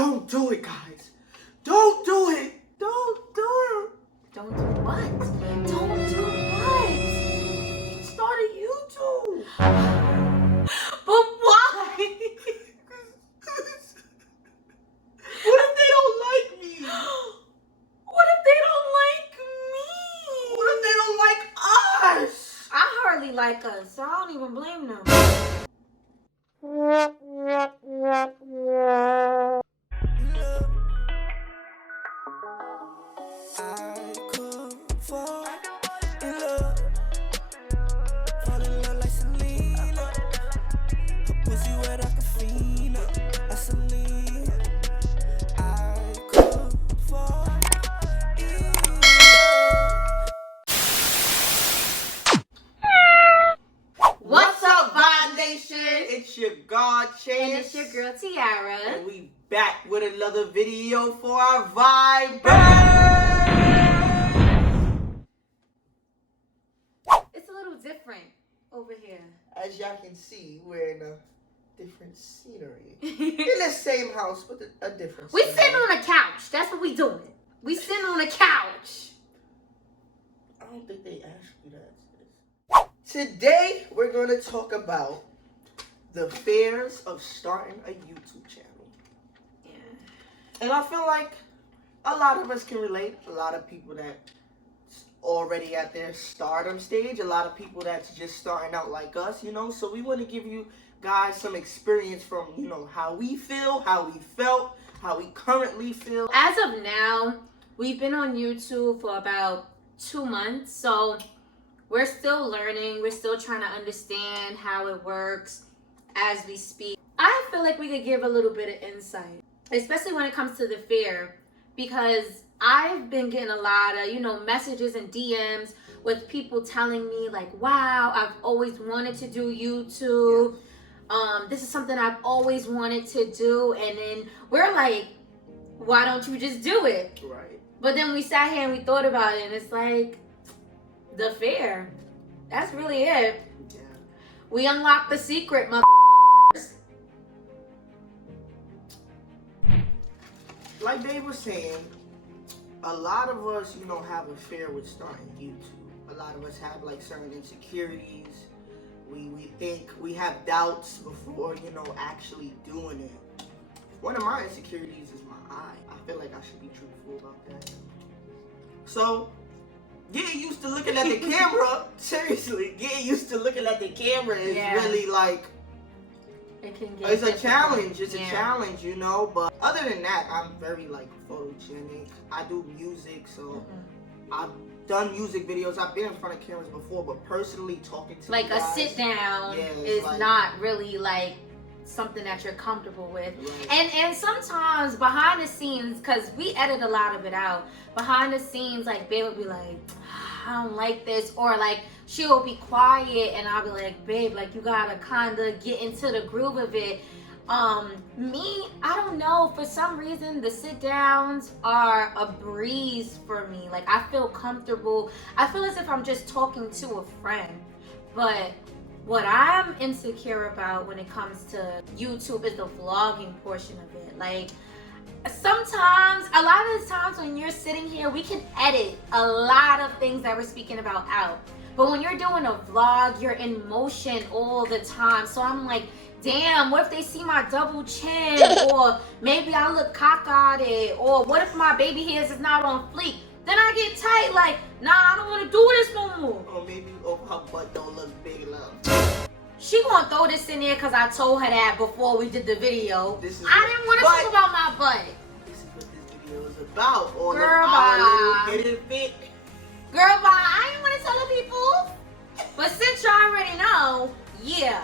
Don't do it, guys. Don't do it. Don't do it. Don't do what? Don't do what? Start a YouTube. But why? What if they don't like me? What if they don't like me? What if they don't like us? I hardly like us, so I don't even blame them. What's up, VibeNation? It's your God Chance. And it's your girl Tiara. And we back with another video for our Vibe Burn. It's a little different over here. As y'all can see, we're in a different scenery. In the same house, but a different We scenery. sitting on a couch. That's what we doing. We sitting on a couch. I don't think they asked you that. Today, we're going to talk about the fears of starting a YouTube channel. Yeah. And I feel like a lot of us can relate. A lot of people that's already at their stardom stage. A lot of people that's just starting out like us, you know. So we want to give you guys some experience from, you know, how we feel, how we felt, how we currently feel. As of now, we've been on YouTube for about 2 months. So we're still learning. We're still trying to understand how it works as we speak. I feel like we could give a little bit of insight, especially when it comes to the fear, because I've been getting a lot of, you know, messages and DMs with people telling me like, wow, I've always wanted to do YouTube. This is something I've always wanted to do. And then we're like, why don't you just do it? Right. But then we sat here and we thought about it, and it's like, the fear. That's really it. Yeah. We unlocked the secret, Like Dave was saying, a lot of us, you know, have a fear with starting YouTube. A lot of us have like certain insecurities. We think we have doubts before, you know, actually doing it. One of my insecurities is my eye. I feel like I should be truthful about that. So, getting used to looking at the camera, seriously, getting used to looking at the camera is really like, it can get it's a difficult. challenge. It's a challenge, you know. But other than that, I'm very like photogenic. I do music, so I've done music videos. I've been in front of cameras before, but personally talking to like you guys, a sit down is like, not really like something that you're comfortable with. Right. And sometimes behind the scenes, because we edit a lot of it out, behind the scenes, like babe will be like, I don't like this, or like she'll be quiet and I'll be like, babe, like you gotta kind of get into the groove of it. Me, I don't know, for some reason the sit downs are a breeze for me. Like I feel comfortable. I feel as if I'm just talking to a friend. But what I'm insecure about when it comes to YouTube is the vlogging portion of it. Like sometimes, a lot of the times when you're sitting here, we can edit a lot of things that we're speaking about out. But when you're doing a vlog, you're in motion all the time. So I'm like, damn, what if they see my double chin? Or maybe I look cockeyed. Or what if my baby hairs is not on fleek? Then I get tight, like, nah, I don't want to do this no more. Or maybe her butt don't look big enough. She gonna throw this in there because I told her that before we did the video. I didn't want to talk about my butt. This is what this video is about. All Girl, of our little hidden fit. Girl, bye. I ain't want to tell the people. But since y'all already know, yeah.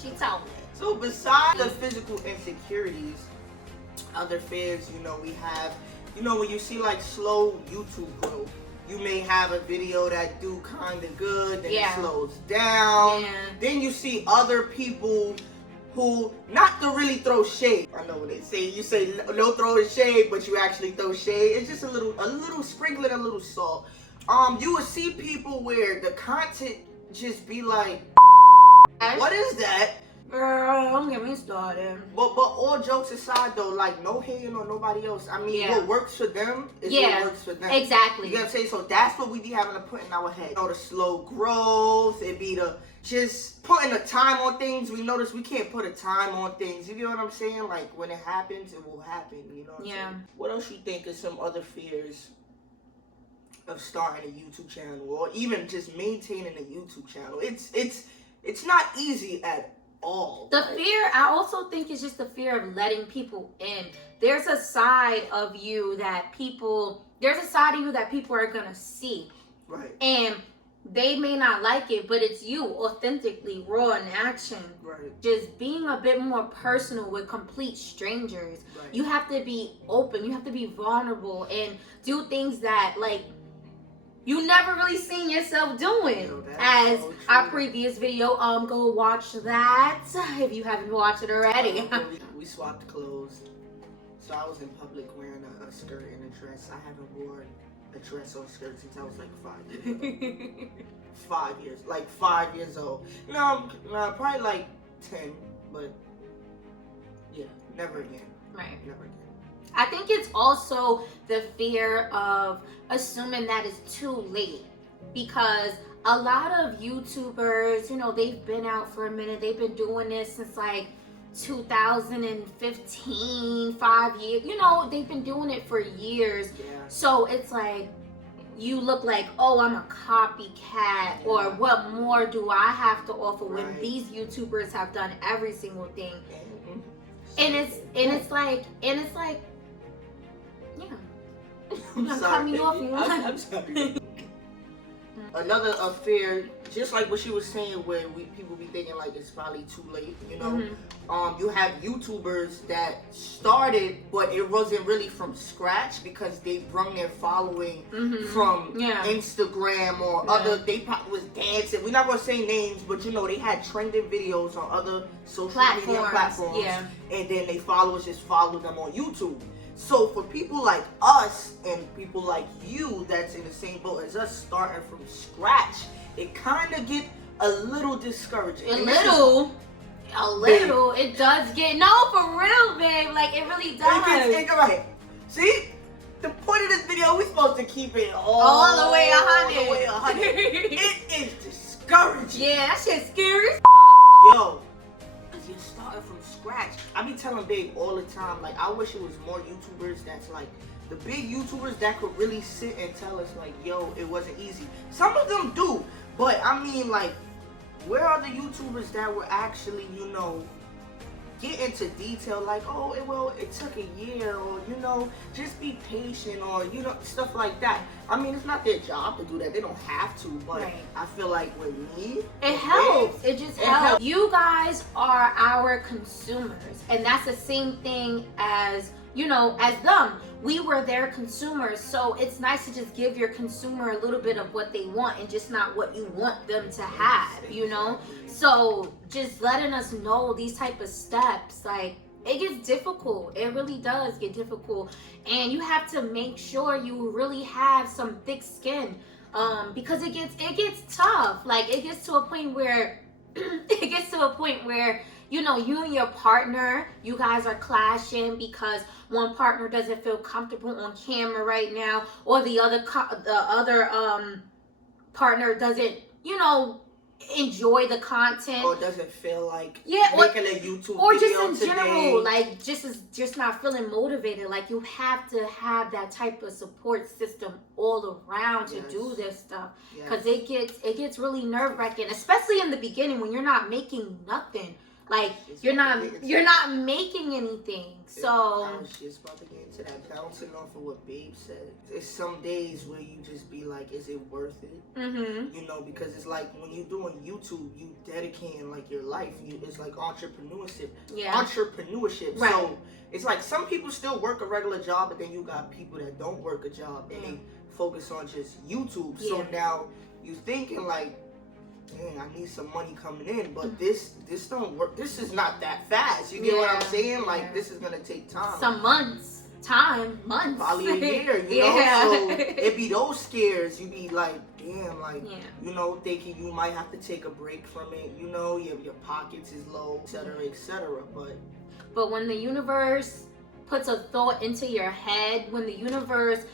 She told me. So besides the physical insecurities, other fears, you know, we have, you know, when you see like slow YouTube growth, you may have a video that do kind of good, then it slows down. Then you see other people who, not to really throw shade. I know what they say. You say no throwing shade, but you actually throw shade. It's just a little sprinkling, a little salt. You would see people where the content just be like, what is that? Girl, don't get me started. But all jokes aside though, like no hating on nobody else. I mean, what works for them is what works for them. Exactly. You know what I'm saying? So that's what we be having to put in our head. You know, the slow growth, it be the just putting a time on things. We notice we can't put a time on things. You know what I'm saying? Like when it happens, it will happen. You know what I'm saying? What else you think is some other fears of starting a YouTube channel or even just maintaining a YouTube channel? It's not easy at all. The fear, I also think, is just the fear of letting people in. There's a side of you that people are gonna see. Right. And they may not like it, but it's you authentically, raw in action. Right. Just being a bit more personal with complete strangers. Right. You have to be open, you have to be vulnerable and do things that like you never really seen yourself doing. Yo, as so our previous video, go watch that if you haven't watched it already. We swapped clothes. So I was in public wearing a skirt and a dress. I haven't worn a dress or skirt since I was like 5 years old. 5 years old. No, probably like 10, but yeah, never again. Right. Never again. I think it's also the fear of assuming that it's too late, because a lot of YouTubers, you know, they've been out for a minute. They've been doing this since like 2015, 5 years. You know, they've been doing it for years. Yeah. So it's like you look like, oh, I'm a copycat, or what more do I have to offer when these YouTubers have done every single thing? And it's like, yeah. I'm cut me off. I'm sorry. Another affair, just like what she was saying, where people be thinking like it's probably too late, you know. You have YouTubers that started, but it wasn't really from scratch because they brought their following from Instagram or other. They probably was dancing. We're not gonna say names, but you know they had trending videos on other social media platforms, and then they followers just followed them on YouTube. So for people like us and people like you that's in the same boat as us starting from scratch, it kind of get a little discouraging. A little. It does get, no, for real, babe. Like, it really does. Go ahead. See? The point of this video, we're supposed to keep it all the way 100. All the way 100. It is discouraging. Yeah, that shit's scary. Yo. You're starting from scratch. I be telling babe all the time, like, I wish it was more YouTubers that's like the big YouTubers that could really sit and tell us like, yo, it wasn't easy. Some of them do, but I mean, like, where are the YouTubers that were actually, you know, get into detail, like, oh, it took a year, or, you know, just be patient, or, you know, stuff like that. I mean, it's not their job to do that. They don't have to, but I feel like with me, it helps. It just helps. You guys are our consumers, and that's the same thing as, you know, as them. We were their consumers, so it's nice to just give your consumer a little bit of what they want and just not what you want them to have, you know? So just letting us know these type of steps, like, it gets difficult. It really does get difficult. And you have to make sure you really have some thick skin, because it gets tough. Like, it gets to a point where you know, you and your partner, you guys are clashing because one partner doesn't feel comfortable on camera right now, or the other partner doesn't, you know, enjoy the content, or doesn't feel like making a YouTube or video just in general, today. like just not feeling motivated. Like, you have to have that type of support system all around to do this stuff, because it gets really nerve-wracking, especially in the beginning when you're not making nothing. Like, you're not making anything. So I was just about to get into that, bouncing off of what Babe said. It's some days where you just be like, is it worth it? You know, because it's like when you're doing YouTube, you dedicating like your life. It's like entrepreneurship. Right. So it's like some people still work a regular job, but then you got people that don't work a job and they focus on just YouTube. So now you thinking like, dang, I need some money coming in, but this don't work. This is not that fast. You get what I'm saying? Like, this is gonna take time. Some months. Probably a year, you know? So it be those scares. You be like, damn, like, you know, thinking you might have to take a break from it, you know, your pockets is low, etc., etc. But when the universe puts a thought into your head, when the universe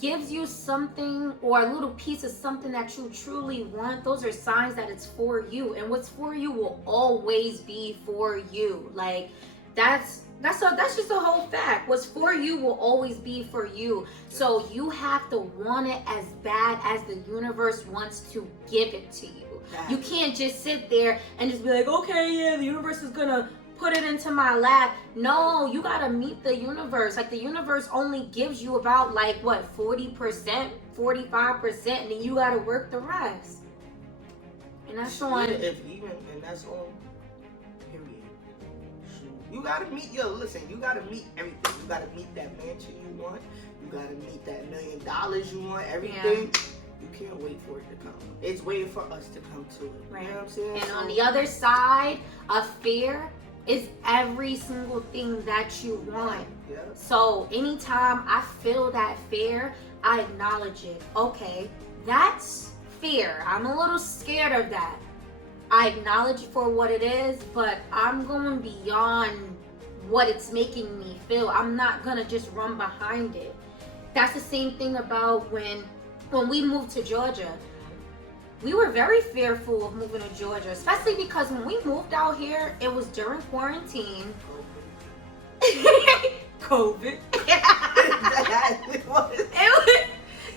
gives you something or a little piece of something that you truly want, those are signs that it's for you. And what's for you will always be for you. Like, that's just a whole fact. What's for you will always be for you. So you have to want it as bad as the universe wants to give it to you. You can't just sit there and just be like, okay, yeah, the universe is gonna put it into my lap. No, you gotta meet the universe. Like, the universe only gives you about, like, what, 40%, 45%, and then you gotta work the rest. And that's on. And that's on. Period. Shoot. You gotta meet you gotta meet everything. You gotta meet that mansion you want. You gotta meet that $1 million you want. Everything. Yeah. You can't wait for it to come. It's waiting for us to come to it. Right. You know what I'm saying? And on the other side of fear is every single thing that you want. Yeah. So anytime I feel that fear, I acknowledge it. Okay, that's fear. I'm a little scared of that. I acknowledge it for what it is, but I'm going beyond what it's making me feel. I'm not gonna just run behind it. That's the same thing about when we moved to Georgia. We were very fearful of moving to Georgia, especially because when we moved out here, it was during quarantine. COVID.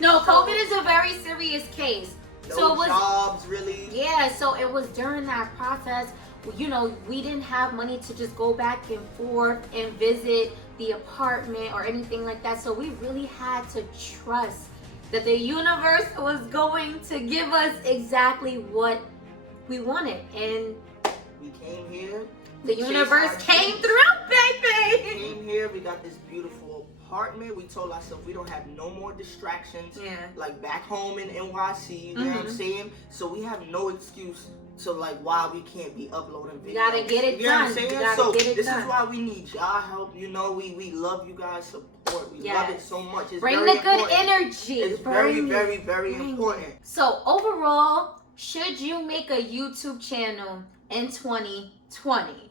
No, COVID is a very serious case. So it was jobs, really. Yeah, so it was during that process. You know, we didn't have money to just go back and forth and visit the apartment or anything like that. So we really had to trust that the universe was going to give us exactly what we wanted. And we came here. The universe came through, baby. We came here. We got this beautiful apartment. We told ourselves we don't have no more distractions. Yeah. Like back home in NYC, you know what I'm saying? So we have no excuse to, like, why we can't be uploading videos. You gotta get it done. You know what I'm saying? So this is why we need y'all help. You know, we love you guys' support. We love it so much. It's Bring very the good important. energy. It's very important. So overall, should you make a YouTube channel in 2020?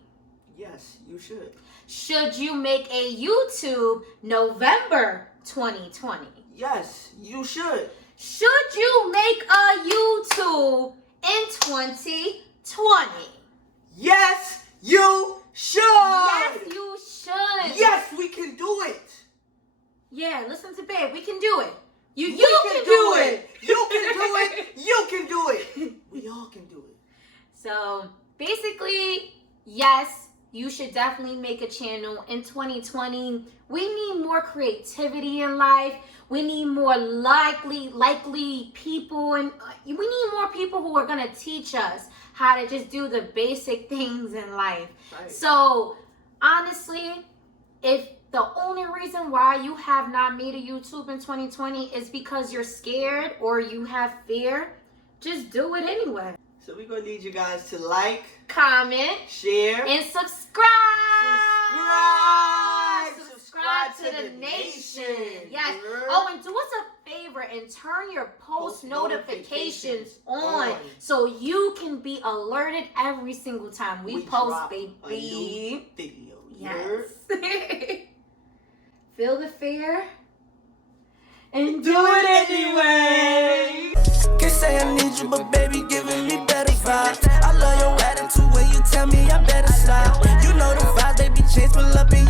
Yes, you should. Should you make a YouTube November 2020? Yes, you should. Should you make a YouTube in 2020? Yes, you should. Yes, you should. Yes, we can do it. Yeah, listen to Babe. We can do it. You can do it. You can do it. You can do it. We all can do it. So basically, yes, you should definitely make a channel in 2020. We need more creativity in life. We need more likely people, and we need more people who are gonna teach us how to just do the basic things in life. Right. So honestly, if the only reason why you have not made a YouTube in 2020 is because you're scared or you have fear, just do it anyway. So we're gonna need you guys to like, comment, share, and subscribe. Subscribe to the nation. Yes. Oh, and do us a favor and turn your post notifications on so you can be alerted every single time we post, baby. A new video. Yes. Feel the fear and do it anyway. Can't say I need you, but baby giving me better vibes. I love your attitude when you tell me I better stop. You know the vibe, they be changed, pull up in